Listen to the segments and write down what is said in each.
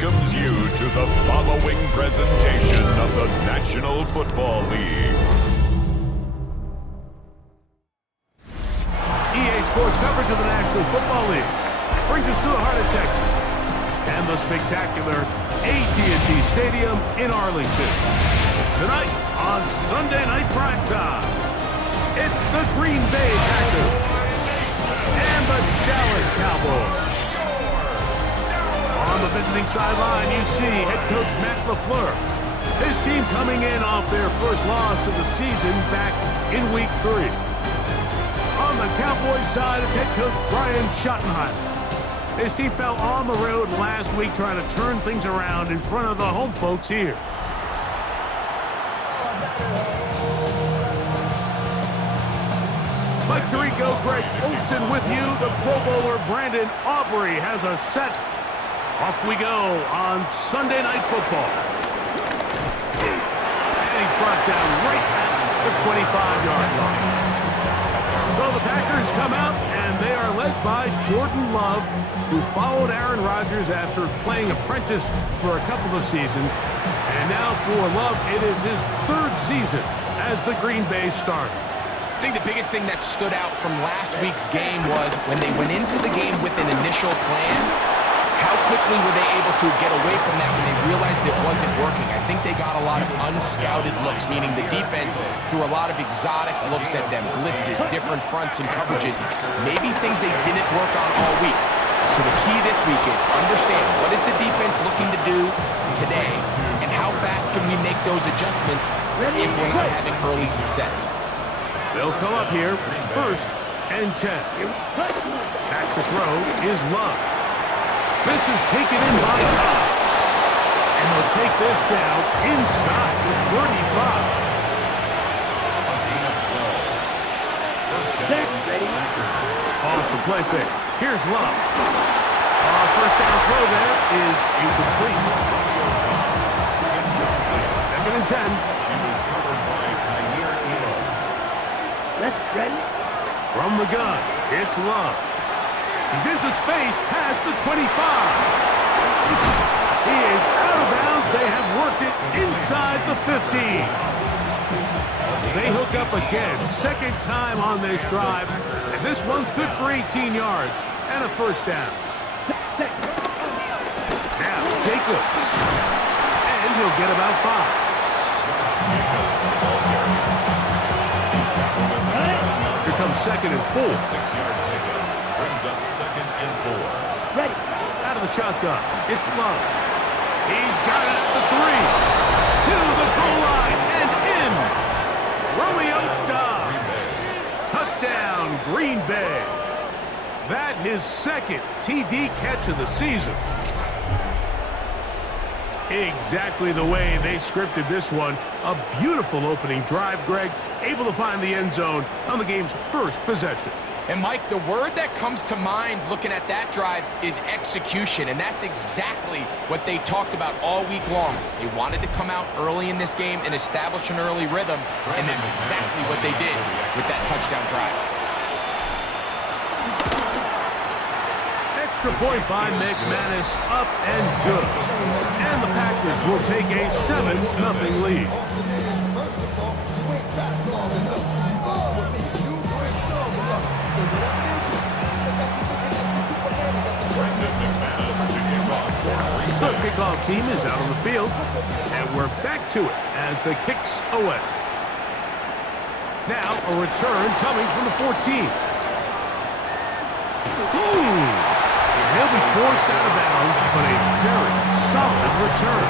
welcomes you to the following presentation of the National Football League. EA Sports coverage of the National Football League brings us to the heart of Texas and the spectacular AT&T Stadium in Arlington. Tonight on Sunday Night Primetime, it's the Green Bay Packers and the Dallas Cowboys. On the visiting sideline, you see head coach Matt LaFleur. His team coming in off their first loss of the season back in Week 3. On the Cowboys side, it's head coach Brian Schottenheimer. His team fell on the road last week trying to turn things around in front of the home folks here. Mike Tirico, Greg Olsen with you. The Pro Bowler Brandon Aubrey has a set. Off we go on Sunday Night Football. And he's brought down right at the 25-yard line. So the Packers come out, and they are led by Jordan Love, who followed Aaron Rodgers after playing apprentice for a couple of seasons. And now for Love, it is his third season as the Green Bay starter. I think the biggest thing that stood out from last week's game was when they went into the game with an initial plan, how quickly were they able to get away from that when they realized it wasn't working? I think they got a lot of unscouted looks, meaning the defense threw a lot of exotic looks at them, blitzes, different fronts and coverages, maybe things they didn't work on all week. So the key this week is understand what is the defense looking to do today, and how fast can we make those adjustments if we're not having early success. They'll come up here, 1st and 10. Back to throw is Love. This is taken in by Love. And they'll take this down inside the 35. Off the play fake. Here's Love. First down throw there is incomplete. 2nd and 10. Ready? From the gun, it's Love. He's into space past the 25. He is out of bounds. They have worked it inside the 15. They hook up again, 2nd time on this drive, and this one's good for 18 yards and a 1st down. Now Jacobs, and he'll get about 5. Here comes 2nd and 4. 6-yard pickup brings up 2nd and 4. Ready. Out of the shotgun. It's Love. He's got it at the 3. To the goal line and in. Romeo Doubs. Touchdown, Green Bay. That his 2nd TD catch of the season. Exactly the way they scripted this one. A beautiful opening drive, Greg. Able to find the end zone on the game's first possession. And Mike, the word that comes to mind looking at that drive is execution, and that's exactly what they talked about all week long. They wanted to come out early in this game and establish an early rhythm, and that's exactly what they did with that touchdown drive. Extra point by McManus, up and good. And the Packers will take a 7-0 lead. The kickoff team is out on the field, and we're back to it as the kicks away. Now a return coming from the 14. He'll be forced out of bounds, but a very solid return.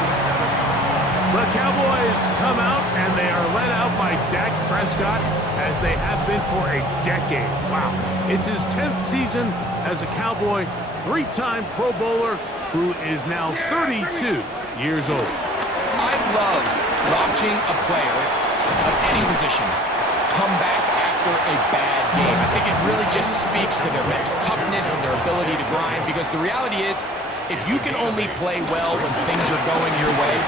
The Cowboys come out, and they are led out by Dak Prescott, as they have been for a decade. Wow. It's his 10th season as a Cowboy, 3-time Pro Bowler, who is now 32 years old. I love watching a player of any position come back after a bad game. I think it really just speaks to their mental toughness and their ability to grind, because the reality is, if you can only play well when things are going your way,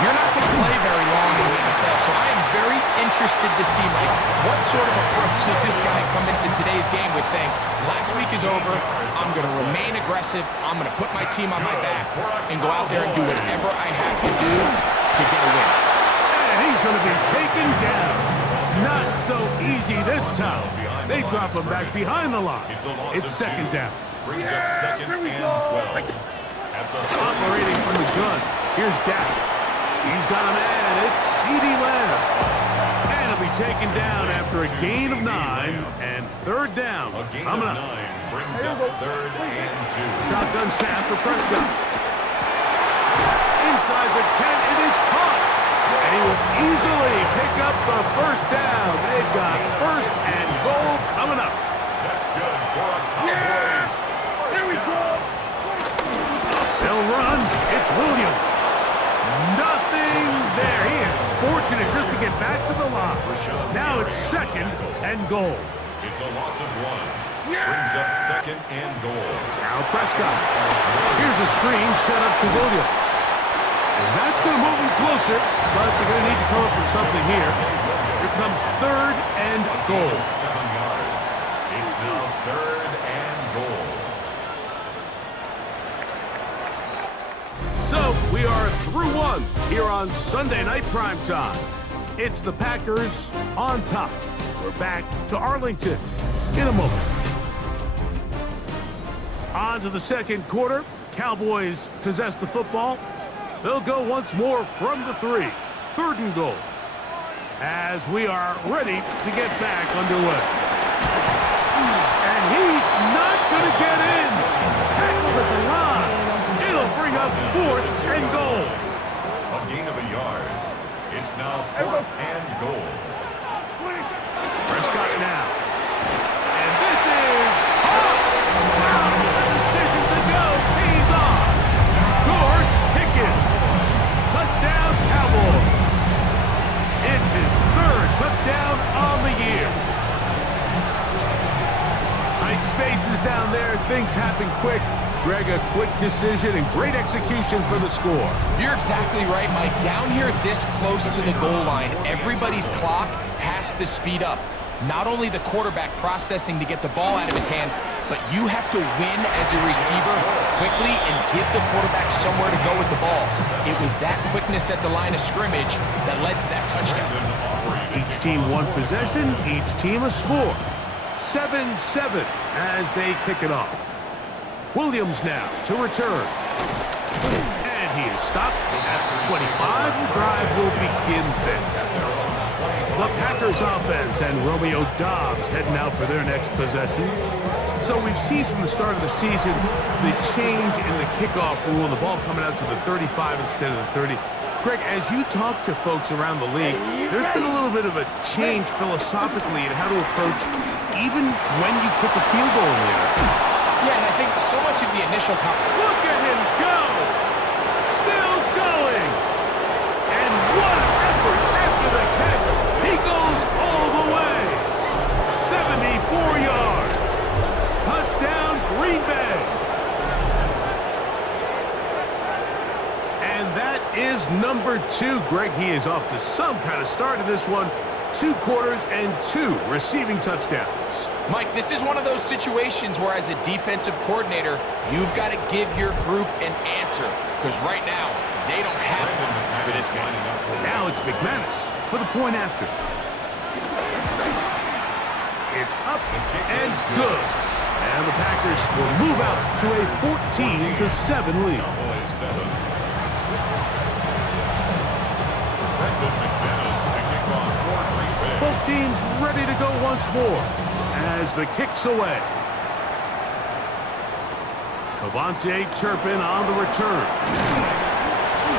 you're not going to play very long in the NFL. So I am very interested to see, Mike, what sort of approach does this guy come into today's game with, saying, last week week is over. I'm going to remain aggressive. I'm going to put my team on my back and go out there and do whatever I have to do to get a win. And he's going to be taken down. Not so easy this time. They drop him back behind the line. It's second down. Brings up second and 12. Operating from the gun. Here's Dak. He's got a man. It's CeeDee Lamb. And he'll be taken down after a gain of 9 and third down. Coming up. Brings up third and 2. Shotgun snap for Prescott. Inside the 10, it is caught. And he will easily pick up the first down. They've got first and goal coming up. That's good for a Cowboys. Here we go. They'll run. It's Williams. Nothing there. He is fortunate just to get back to the line. Now it's second and goal. It's a loss of 1. Brings up second and goal. Now Prescott. Here's a screen set up to Williams. And that's going to move him closer, but they're going to need to come up with something here. Here comes third and goal. 7 yards. It's now third and goal. So we are through one here on Sunday Night Primetime. It's the Packers on top. We're back to Arlington in a moment. On to the second quarter. Cowboys possess the football. They'll go once more from the 3. Third and goal. As we are ready to get back underway. And he's not going to get in. Tackled at the line. It'll bring up fourth and goal. A gain of a yard. It's now fourth and goal. Prescott now. And this is caught. Now the decision to go pays off. George Pickens. Touchdown Cowboys. It's his third touchdown on the year. Tight spaces down there. Things happen quick. Greg, a quick decision and great execution for the score. You're exactly right, Mike. Down here this close to the goal line, everybody's clock has to speed up. Not only the quarterback processing to get the ball out of his hand, but you have to win as a receiver quickly and give the quarterback somewhere to go with the ball. It was that quickness at the line of scrimmage that led to that touchdown. Each team one possession, each team a score. 7-7 as they kick it off. Williams now to return. And he is stopped at the 25. The drive will begin then. The Packers offense and Romeo Doubs heading out for their next possession. So we've seen from the start of the season the change in the kickoff rule, the ball coming out to the 35 instead of the 30. Greg, as you talk to folks around the league, there's been a little bit of a change philosophically in how to approach even when you kick a field goal in the NFL. Yeah, and I think so much of the initial Look at him go! Still going! And what an effort after the catch! He goes all the way! 74 yards! Touchdown, Green Bay! And that is number 2. Greg, he is off to some kind of start in this one. 2 quarters and 2 receiving touchdowns. Mike, this is one of those situations where as a defensive coordinator, you've got to give your group an answer. Because right now, they don't have one for this game. Now it's McManus for the point after. It's up and good. And the Packers will move out to a 14-7 lead. Both teams ready to go once more as the kick's away. Cavante Turpin on the return.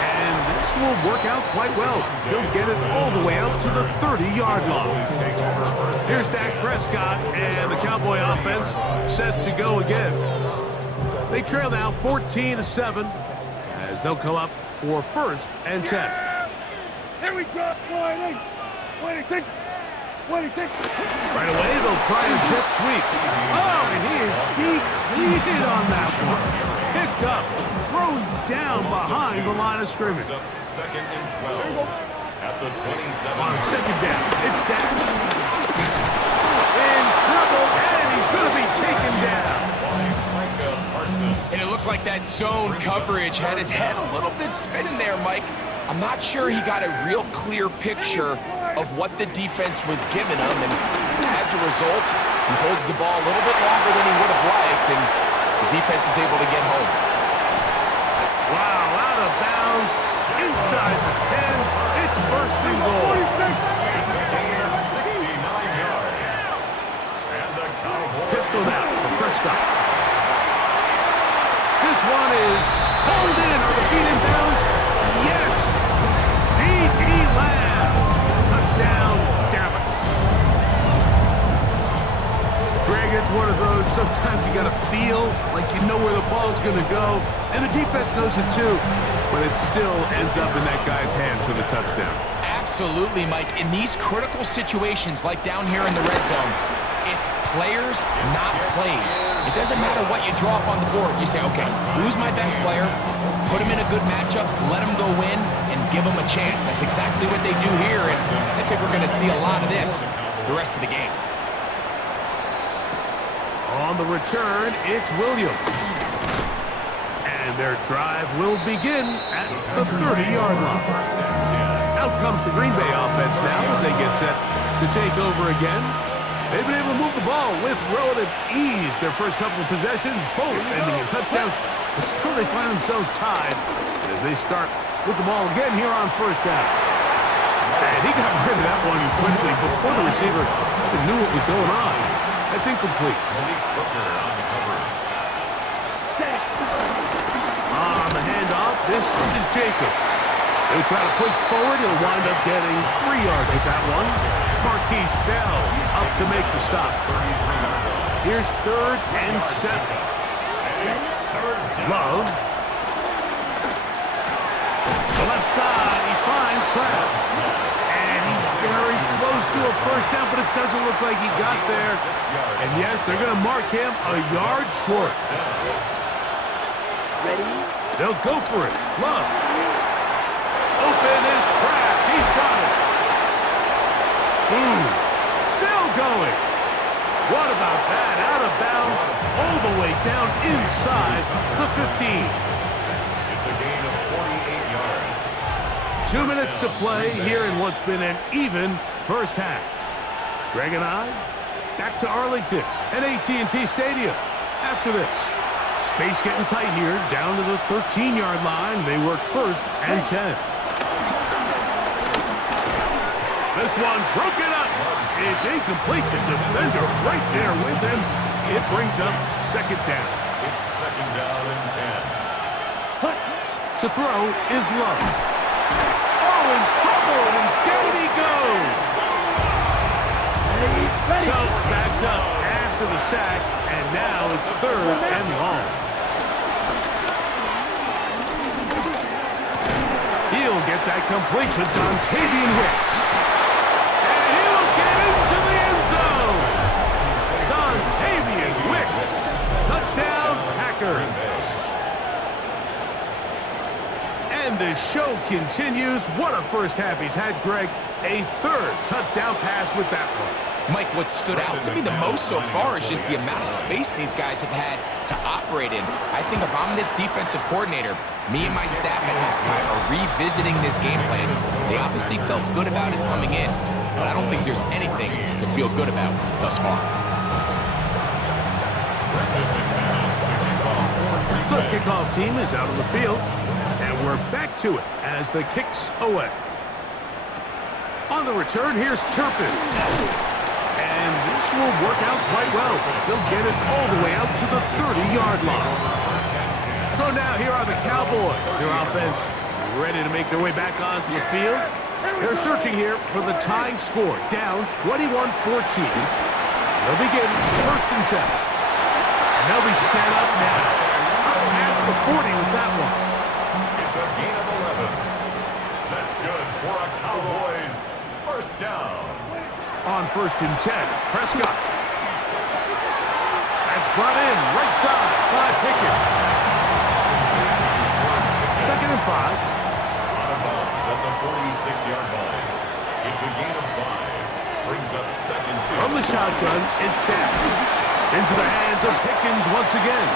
And this will work out quite well. He'll get it all the way out to the 30-yard line. Here's Dak Prescott and the Cowboy offense set to go again. They trail now 14-7 as they'll come up for first and 10. Here we go. Right away, they'll try a jet sweep. Oh, and he is depleted on that one. Picked up, thrown down behind the line of scrimmage. Second and 12 at the 27. On second down, it's Dak. In trouble, and he's going to be taken down. like that zone coverage had his head a little bit spinning there, Mike. I'm not sure he got a real clear picture of what the defense was giving him, and as a result, he holds the ball a little bit longer than he would have liked, and the defense is able to get home. Wow, out of bounds, inside the 10. It's first and goal. It's a gain of 69 yards. And the Cowboys... Pistol now for Prescott. This one is pulled in. Are the feet in bounds? Yes! C.D. Lamb. Touchdown, Dallas. Greg, it's one of those, sometimes you got to feel like you know where the ball's going to go, and the defense knows it too, but it still ends up in that guy's hands for the touchdown. Absolutely, Mike. In these critical situations, like down here in the red zone, it's players, not plays. It doesn't matter what you draw up on the board. You say, okay, who's my best player? Put him in a good matchup, let him go win, and give him a chance. That's exactly what they do here, and I think we're going to see a lot of this the rest of the game. On the return, it's Williams. And their drive will begin at the 30-yard line. Out comes the Green Bay offense now as they get set to take over again. They've been able to move the ball with relative ease their first couple of possessions, both ending in touchdowns, but still they find themselves tied as they start with the ball again here on first down. And he got rid of that one quickly before the receiver even knew what was going on. That's incomplete. On the handoff, this is Jacobs. They try to push forward. He'll wind up getting 3 yards with that one. Marquise Bell up to make the stop. Here's 3rd and 7. Love. The left side, he finds Kraft. And he's very close to a first down, but it doesn't look like he got there. And yes, they're going to mark him a yard short. Ready? They'll go for it. Love. Open is Kraft. He's got it. Still going. What about that? Out of bounds, all the way down inside the 15. It's a gain of 48 yards. 2 minutes to play here in what's been an even first half. Greg and I, back to Arlington at AT&T Stadium. After this, space getting tight here, down to the 13-yard line. They work 1st and 10. This one broken up. It's incomplete. The defender right there with him. It brings up 2nd down. It's 2nd down and 10. To throw is Love. Oh, in trouble, and down he goes. Ready? So backed up after the sack, and now it's 3rd and long. He'll get that complete to Dontavian Wicks. And he'll get into the end zone. Dontavian Wicks. Touchdown, Packers. And the show continues. What a first half he's had, Greg. A 3rd touchdown pass with that one. Mike, what stood out to me the most so far is just the amount of space these guys have had to operate in. I think if I'm this defensive coordinator, me and my staff at halftime are revisiting this game plan. They obviously felt good about it coming in, but I don't think there's anything to feel good about thus far. The kickoff team is out on the field, and we're back to it as the kick's away. On the return, here's Turpin. And this will work out quite well. They'll get it all the way out to the 30-yard line. So now here are the Cowboys. Their offense ready to make their way back onto the field. They're searching here for the tying score, down 21-14. They'll begin 1st and 10. And they'll be set up now. Up past the 40 with that one. It's a gain of 11. That's good for a Cowboys 1st down. On 1st and 10, Prescott. That's brought in right side by Pickett. 2nd and 5. Out of bounds at the 46-yard line. It's a gain of 5. Brings up 2nd. From the shotgun, it's down. Into the hands of Pickens once again.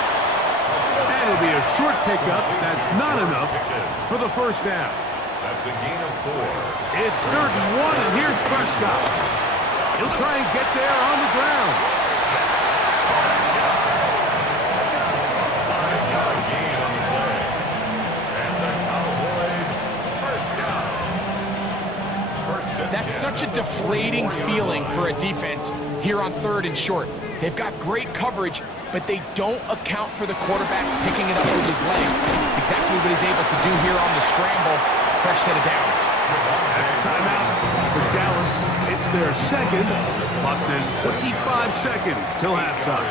And it'll be a short pickup. That's not enough for the first down. That's a gain of 4. It's 3rd and 1, and here's Prescott. He'll try and get there on the ground. 5-yard gain on the play. And the Cowboys first down. That's such a deflating feeling for a defense here on 3rd and short. They've got great coverage, but they don't account for the quarterback picking it up with his legs. It's exactly what he's able to do here on the scramble. Fresh set of downs. That's a timeout for Dallas. It's their second. Clock says 25 seconds till halftime.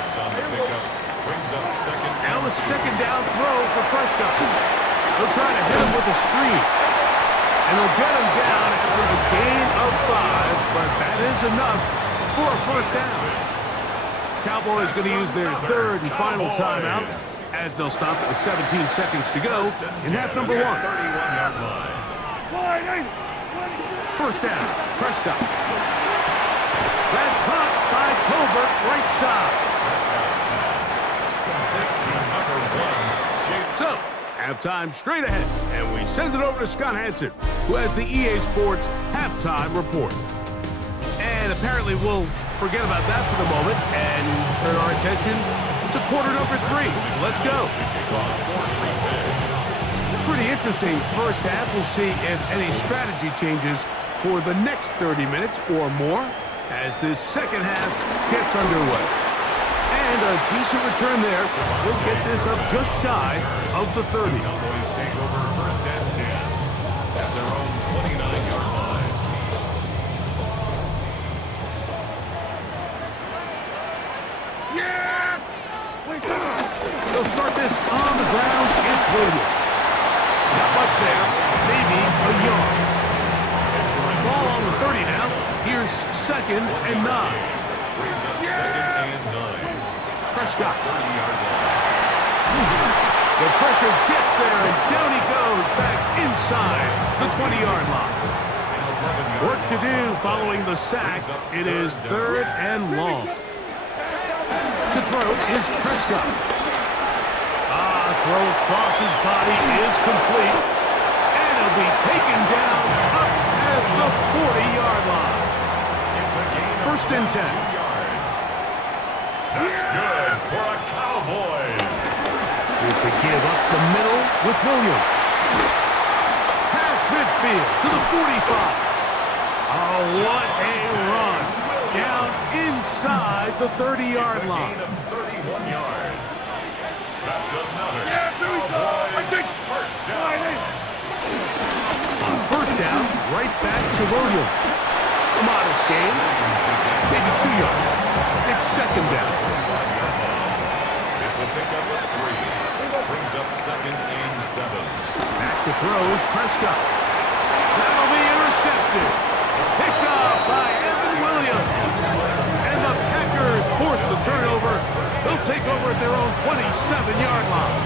Now a second down throw for Prescott. They'll try to hit him with a screen. And they'll get him down after a gain of 5, but that is enough for a first down. Cowboys going to use their 3rd and final timeout as they'll stop with 17 seconds to go in half number 1. 31-yard line. First down, Prescott. That's caught by Tolbert, right side. So, halftime straight ahead, and we send it over to Scott Hansen, who has the EA Sports halftime report. And apparently we'll forget about that for the moment and turn our attention to quarter number 3. Let's go. Pretty interesting first half. We'll see if any strategy changes for the next 30 minutes or more as this second half gets underway. And a decent return there. He'll get this up just shy of the 30. Cowboys take over 1st and 10 at their own 29-yard line. Yeah! They'll start this on the ground. It's Williams. Not much there. Maybe a yard. Ball on the 30 now. Here's 2nd and 9. Brings up 2nd and 9. Prescott. 30-yard line. The pressure gets there, and down he goes back inside the 20-yard line. Work to do following the sack. It is 3rd and long. To throw is Prescott. Throw across his body is complete. And he'll be taken down up as the 40-yard line. It's a gain of 1st and 10. 2 yards. That's good for a Cowboys. They give up the middle with Williams. Pass midfield to the 45. Oh, what a run. Down inside the 30-yard line. Gain of 31 yards. That's another I think first down. On first down, right back to Williams. A modest gain, maybe 2 yards. It's 2nd down. It's a pickup of 3. Brings up 2nd and 7. Back to throws, Prescott. That'll be intercepted. Picked off by Evan Williams. And the Packers force the turnover. They'll take over at their own 27-yard line.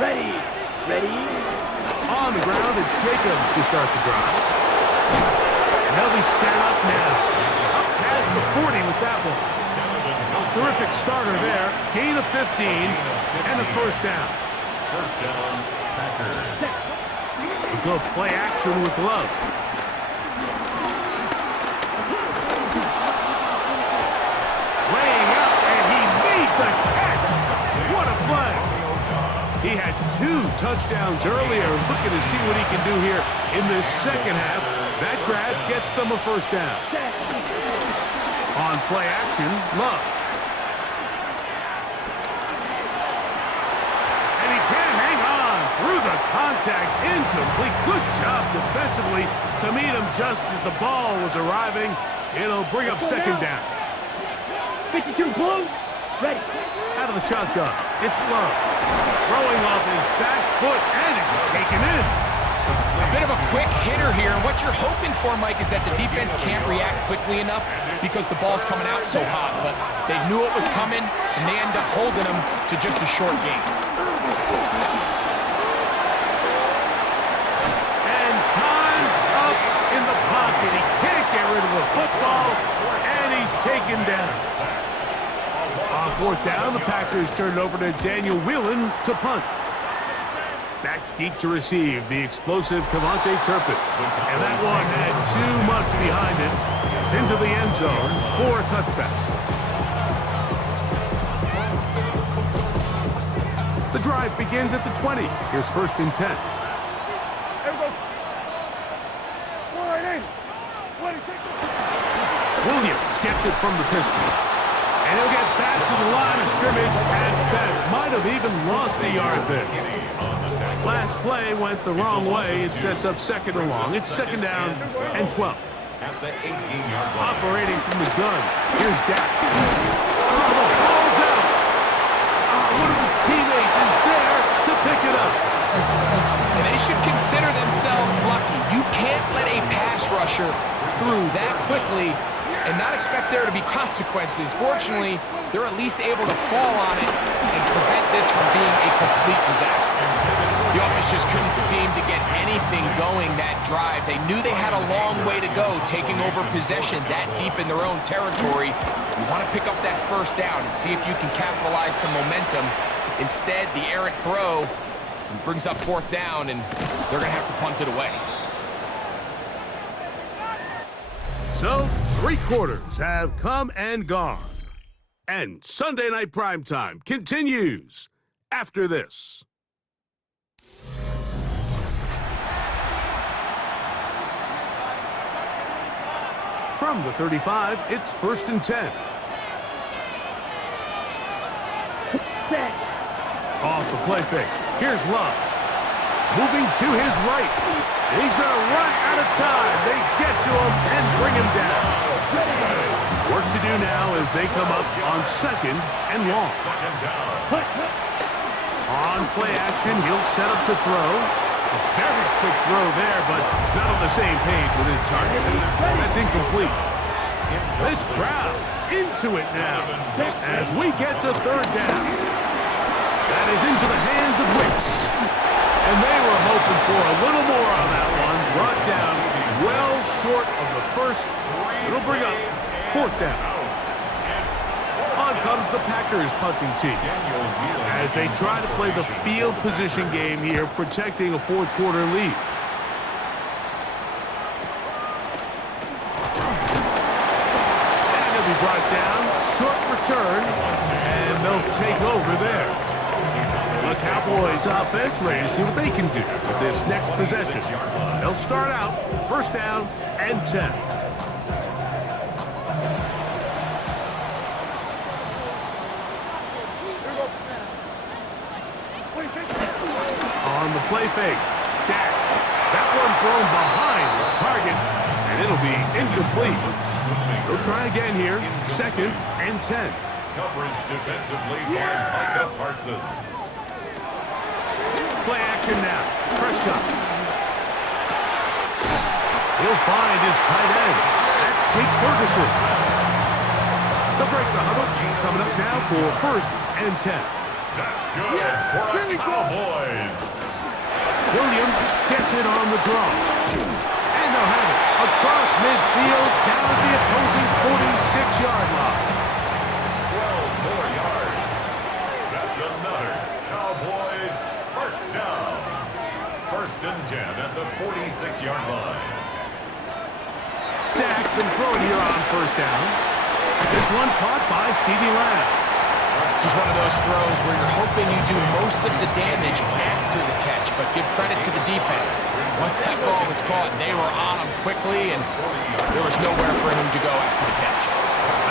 Ready. On the ground, it's Jacobs to start the drive. And they'll be set up now. Up past the 40 with that one. Terrific starter there. Gain of 15 and a first down. First down, Packers. We'll go play action with Love. Laying out, and he made the catch. What a play. He had 2 touchdowns earlier, looking to see what he can do here in this second half. That grab gets them a first down. On play action, Love. And he can't hang on through the contact. Incomplete. Good job defensively to meet him just as the ball was arriving. It'll bring up second down. 52 blue. Ready. Out of the shotgun, it's Love. Throwing off his back foot, and it's taken in. A bit of a quick hitter here, and what you're hoping for, Mike, is that the defense can't react quickly enough because the ball's coming out so hot, but they knew it was coming, and they end up holding them to just a short gain. And time's up in the pocket. He can't get rid of the football, and he's taken down. On fourth down, the Packers turn it over to Daniel Whelan to punt. Back deep to receive, the explosive Cavante Turpin. And that one had too much behind it. It's into the end zone for a touchback. The drive begins at the 20. Here's 1st and 10. Williams gets it from the pistol. And he'll get back to the line of scrimmage at best. Might have even lost a yard there. Last play went the wrong way. It sets up 2nd and long. It's 2nd down and 12. Operating from the gun. Here's Dak. Oh, the ball's out. One of his teammates is there to pick it up. And they should consider themselves lucky. You can't let a pass rusher through that quickly and not expect there to be consequences. Fortunately, they're at least able to fall on it and prevent this from being a complete disaster. The offense just couldn't seem to get anything going that drive. They knew they had a long way to go, taking over possession that deep in their own territory. You want to pick up that 1st down and see if you can capitalize some momentum. Instead, the errant throw brings up 4th down, and they're going to have to punt it away. So, 3 quarters have come and gone. And Sunday Night Primetime continues after this. From the 35, it's 1st and 10. Off the play fake. Here's Love. Moving to his right. And he's going to run out of time. They get to him and bring him down. Work to do now as they come up on 2nd and long. On play action, he'll set up to throw. A very quick throw there, but not on the same page with his target. That's incomplete. This crowd into it now as we get to 3rd down. That is into the hands of Wicks. And they were hoping for a little more on that one. Brought down well short of the 1st. It'll bring up 4th down. On comes the Packers punting team as they try to play the field position game here, protecting a 4th quarter lead. And it'll be brought down. Short return. And they'll take over there. The Cowboys offense ready to see what they can do with this next possession. They'll start out 1st down and 10. On the play fake, Dak. That one thrown behind his target, and it'll be incomplete. They'll try again here, 2nd and 10. Coverage defensively by Micah Parsons. Play action now. Prescott. He'll find his tight end. That's Jake Ferguson. They'll break the huddle. Coming up now for 1st and 10. That's good for the Cowboys. Williams gets it on the draw. And they'll have it across midfield down the opposing 46-yard line. 12 more yards. That's another Cowboys 1st down. 1st and 10 at the 46-yard line. Dak can throw it here on 1st down. This one caught by CeeDee Lamb. This is one of those throws where you're hoping you do most of the damage after the catch, but give credit to the defense. Once that ball was caught, they were on him quickly, and there was nowhere for him to go after the catch.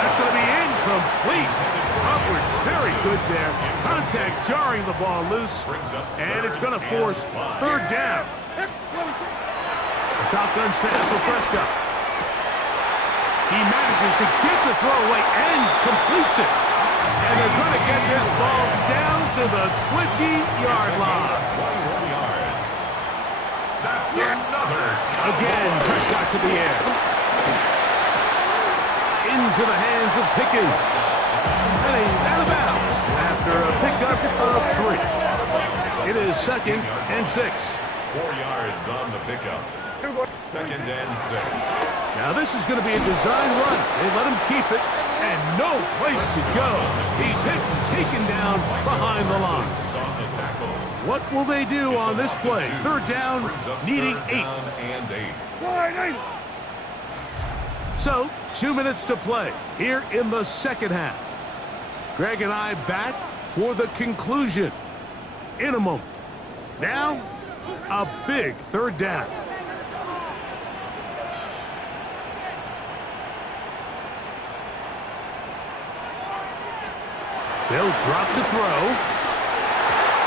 That's going to be incomplete. Upward, very good there. Contact jarring the ball loose, and it's going to force 3rd down. A shotgun snap for Prescott. He manages to get the throw away and completes it. And they're going to get this ball down to the 20-yard line. 21 yards. That's another. Again, Prescott to the air. Into the hands of Pickens. And he's out of bounds after a pickup of 3. It is 2nd and 6. 4 yards on the pickup. Second and 6. Now this is going to be a design run. They let him keep it, and no place to go. He's hit and taken down behind the line. What will they do on this play? Third down, needing 8. So, 2 minutes to play here in the second half. Greg and I back for the conclusion in a moment. Now, a big third down. They'll drop to throw.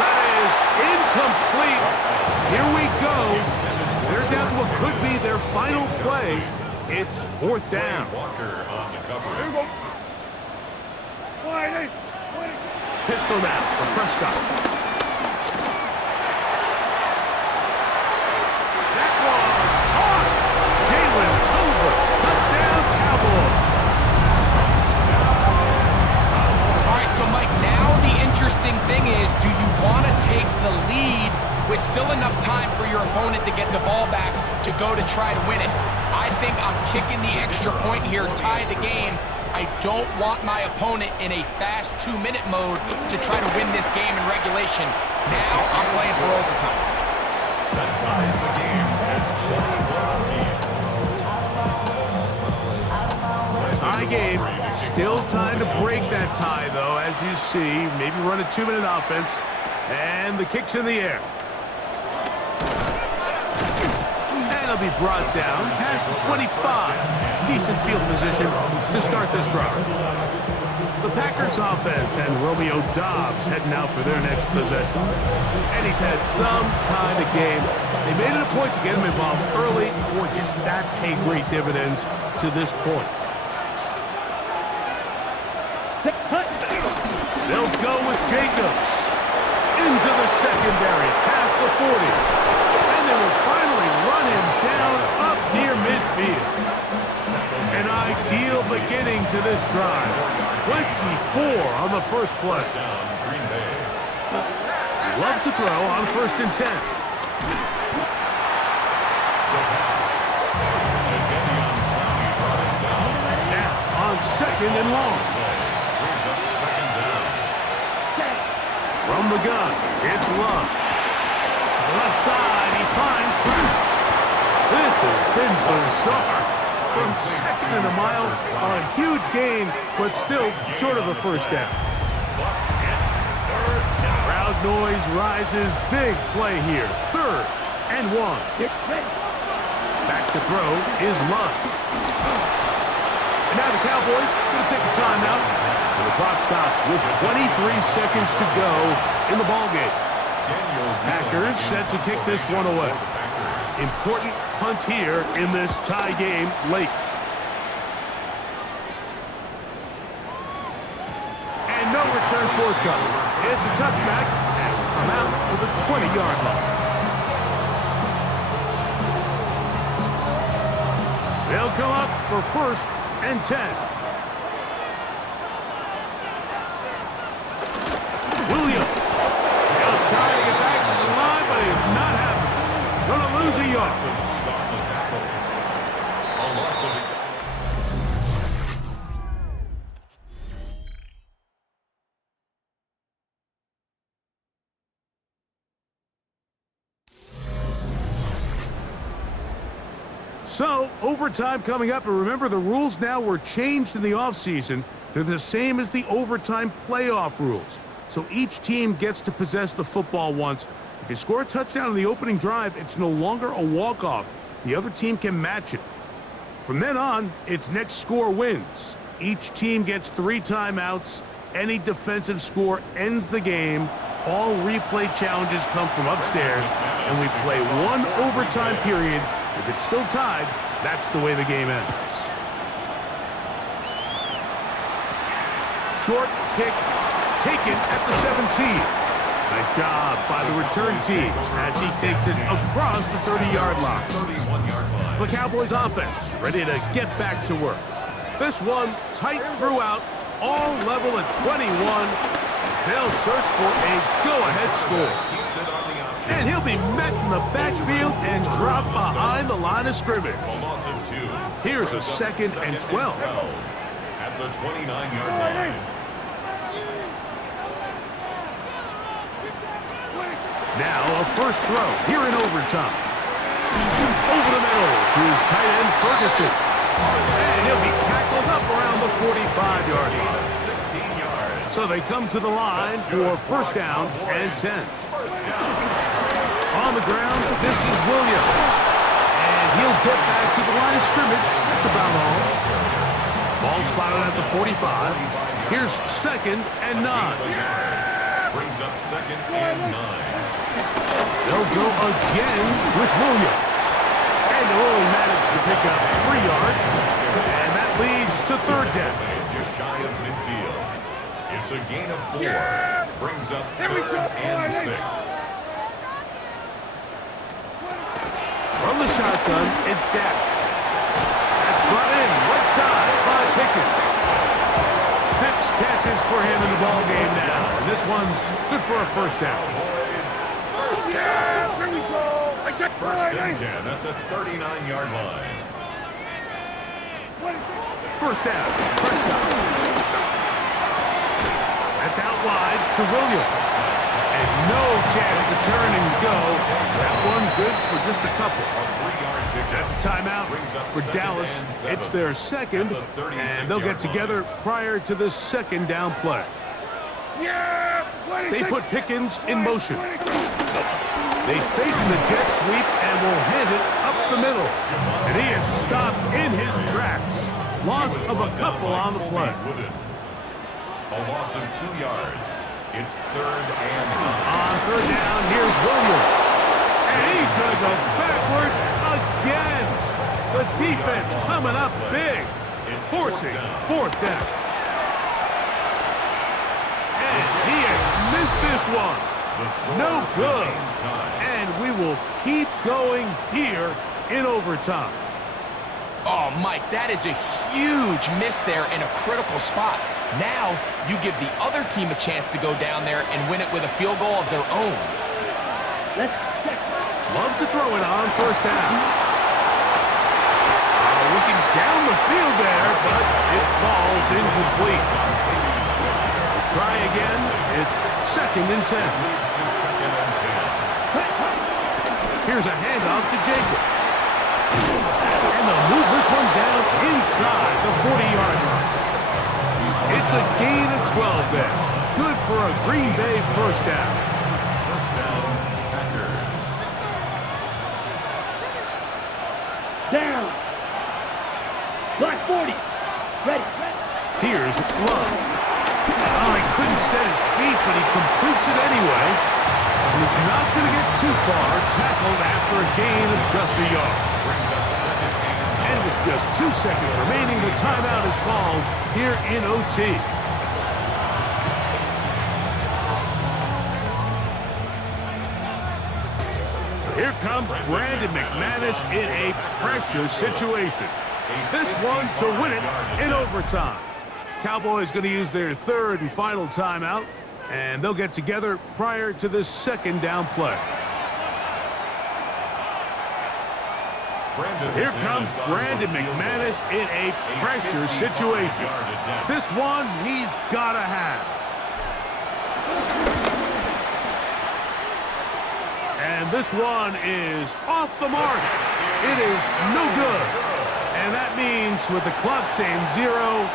That is incomplete. Here we go. They're down to what could be their final play. It's fourth down. Walker on the coverage. Pistol now for Prescott. That one caught. Jalen Tober. Touchdown, Cowboys. All right, so Mike, now the interesting thing is, do you want to take the lead with still enough time for your opponent to get the ball back to go to try to win it? I think I'm kicking the extra point here, tie the game. I don't want my opponent in a fast 2-minute mode to try to win this game in regulation. Now I'm playing for overtime. That ties the game at 21 apiece. Tie game. Still time to break that tie, though, as you see. Maybe run a 2-minute offense. And the kick's in the air. And it'll be brought down past the 25. Decent field position to start this drive. The Packers offense and Romeo Doubs heading out for their next possession. And he's had some kind of game. They made it a point to get him involved early. Boy, did that pay great dividends to this point. They'll go with Jacobs into the secondary, past the 40. And they will finally run him down up near midfield. An ideal beginning to this drive. 24 on the first play. Love to throw on 1st and 10. Now on 2nd and long. From the gun, it's Love. To the left side, he finds Pratt. This has been bizarre. From 2nd and a mile, a huge gain, but still short of a first down. Crowd noise rises. Big play here. 3rd and 1. Back to throw is Love. And now the Cowboys going to take a timeout. And the clock stops with 23 seconds to go in the ballgame. Packers set to kick this one away. Important punt here in this tie game late. And no return forthcoming. It's a touchback and come out to the 20-yard line. They'll come up for 1st and 10. Williams. He'll try to get back to the line, but he's not happening. Gonna lose a yard. So, overtime coming up, and remember the rules now were changed in the offseason. They're the same as the overtime playoff rules. So each team gets to possess the football once. If you score a touchdown in the opening drive, it's no longer a walk-off. The other team can match it. From then on, it's next score wins. Each team gets 3 timeouts. Any defensive score ends the game. All replay challenges come from upstairs, and we play 1 overtime period. If it's still tied, that's the way the game ends. Short kick taken at the 17. Nice job by the return team as he takes it across the 30-yard line. The Cowboys offense ready to get back to work. This one tight throughout, all level at 21. They'll search for a go-ahead score. And he'll be met in the backfield and dropped behind the line of scrimmage. A loss of 2. Here's a second and 12. At the 29-yard line. Now a first throw here in overtime. Over the middle to his tight end Ferguson. And he'll be tackled up around the 45-yard line. 16 yards. So they come to the line for first down and 10. First down. On the ground, this is Williams. And he'll get back to the line of scrimmage. That's about all. Ball spotted at the 45. Here's second and 9. Brings up second and 9. They'll go again with Williams. And they'll only manage to pick up 3 yards. And that leads to third down. Just shy of midfield. It's a gain of 4. Brings up third and 6. From the shotgun, it's Dak. That's brought in right side by Pickens. 6 catches for him in the ball game now. And this one's good for a first down. First down. Here we go. First and 10 at the 39-yard line. First down, Prescott. That's out wide to Williams. And no chance to turn and go. That one good for just a couple. That's a timeout for Dallas. It's their second, and they'll get together prior to the second down play. They put Pickens in motion. They fake the jet sweep and will hand it up the middle. And he is stopped in his tracks. Loss of a couple on the play. A loss of 2 yards. It's third and 9. On third down, here's Williams. And he's going to go backwards again. The defense coming up big. Forcing fourth down. And he has missed this one. No good. And we will keep going here in overtime. Oh, Mike, that is a huge miss there in a critical spot. Now you give the other team a chance to go down there and win it with a field goal of their own. Love to throw it on first down. Looking down the field there, but it falls incomplete. We'll try again. It's second and 10. Here's a handoff to Jacobs. And they'll move this one down inside the 40-yard line. It's a gain of 12 there. Good for a Green Bay first down. First down, Packers. Down. Black 40. Ready. Here's Love. Oh, he couldn't set his feet, but he completes it anyway. And he's not going to get too far, tackled after a gain of just a yard. Brings up second And with just 2 seconds remaining, the timeout is called here in OT. So here comes Brandon McManus in a pressure situation. This one to win it in overtime. Cowboys going to use their third and final timeout, and they'll get together prior to this second down play. Here comes Brandon McManus in a pressure situation. This one he's got to have. And this one is off the mark. It is no good. And that means with the clock saying 0,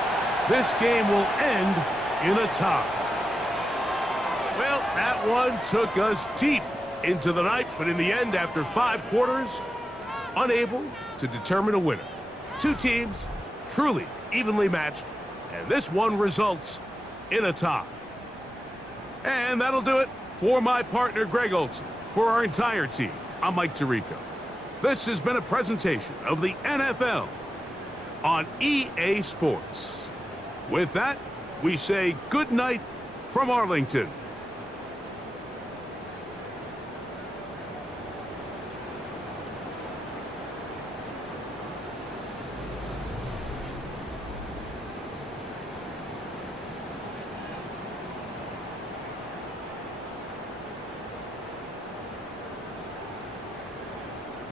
this game will end in a tie. Well, that one took us deep into the night, but in the end, after 5 quarters, unable to determine a winner. 2 teams truly evenly matched, and this one results in a tie. And that'll do it for my partner, Greg Olson. For our entire team, I'm Mike Tirico. This has been a presentation of the NFL on EA Sports. With that, we say good night from Arlington.